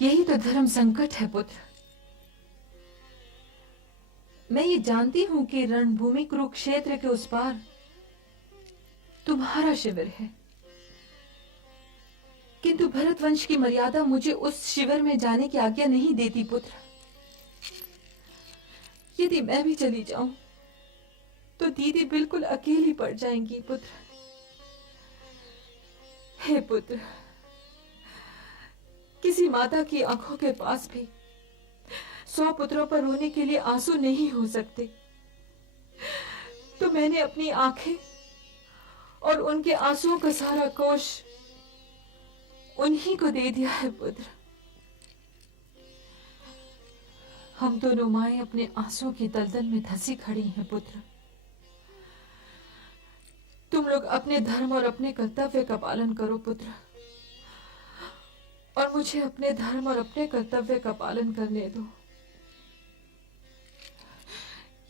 यही तो धर्म संकट है पुत्र। मैं ये जानती हूं कि रणभूमि कुरुक्षेत्र के उस पार तुम्हारा शिविर है, किंतु भरतवंश की मर्यादा मुझे उस शिविर में जाने की आज्ञा नहीं देती पुत्र। यदि मैं भी चली जाऊं तो दीदी बिल्कुल अकेली पड़ जाएंगी पुत्र। हे पुत्र, किसी माता की आंखों के पास भी 100 पुत्रों पर रोने के लिए आंसू नहीं हो सकते, तो मैंने अपनी आंखें और उनके आंसुओं का सारा कोष उन्हीं को दे दिया है पुत्र। हम दोनों माएं अपने आंसुओं की दलदल में धंसी खड़ी हैं पुत्र। तुम लोग अपने धर्म और अपने कर्तव्य का पालन करो पुत्र, और मुझे अपने धर्म और अपने कर्तव्य का पालन करने दो।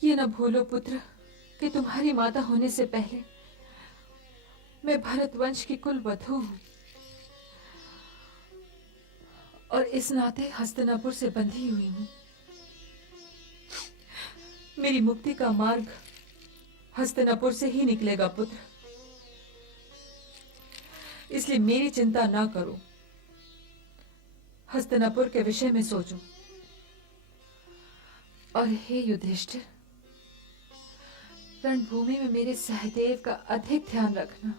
ये न भूलो पुत्र कि तुम्हारी माता होने से पहले मैं भरतवंश की कुल वधू हूं, और इस नाते हस्तिनापुर से बंधी हुई हूं। मेरी मुक्ति का मार्ग हस्तिनापुर से ही निकलेगा पुत्र, इसलिए मेरी चिंता ना करो, हस्तिनापुर के विषय में सोचो। और हे युधिष्ठिर, रणभूमि में मेरे सहदेव का अधिक ध्यान रखना।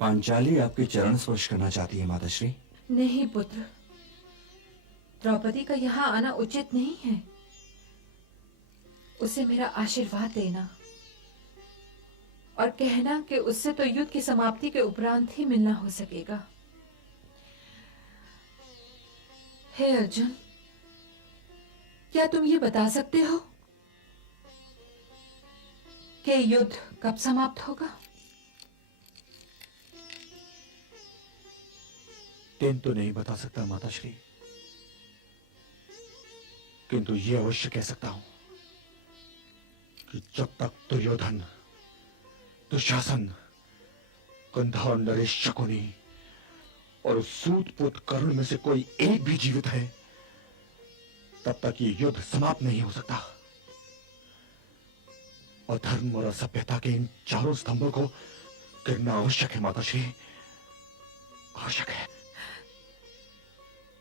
पांचाली आपके चरण स्पर्श करना चाहती है माताश्री। नहीं पुत्र, द्रौपदी का यहाँ आना उचित नहीं है। उसे मेरा आशीर्वाद देना और कहना कि उससे तो युद्ध की समाप्ति के उपरांत ही मिलना हो सकेगा। हे अर्जुन, क्या तुम ये बता सकते हो कि युद्ध कब समाप्त होगा? दिन तो नहीं बता सकता माताश्री, किंतु ये अवश्य कह सकता हूं कि जब तक दुर्योधन, दुशासन, गंधा, नरेश, शकुनी और उस सूतपुत करुण में से कोई एक भी जीवित है, तब तक ये युद्ध समाप्त नहीं हो सकता। और धर्म और असभ्यता के इन चारों स्तंभों को गिरना आवश्यक है माताश्री, आवश्यक है।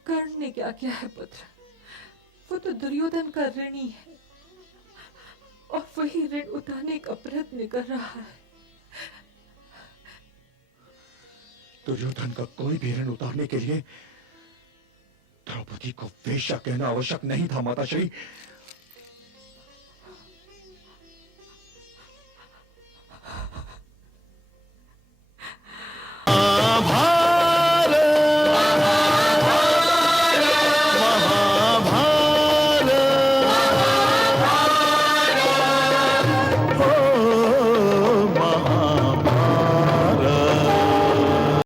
कर्ण ने क्या किया है पुत्र? वो तो दुर्योधन का ऋणी है और वही ऋण उतारने का प्रयत्न कर रहा है। दुर्योधन का कोई भी ऋण उतारने के लिए द्रौपदी को वेश्या कहना आवश्यक नहीं था माताश्री,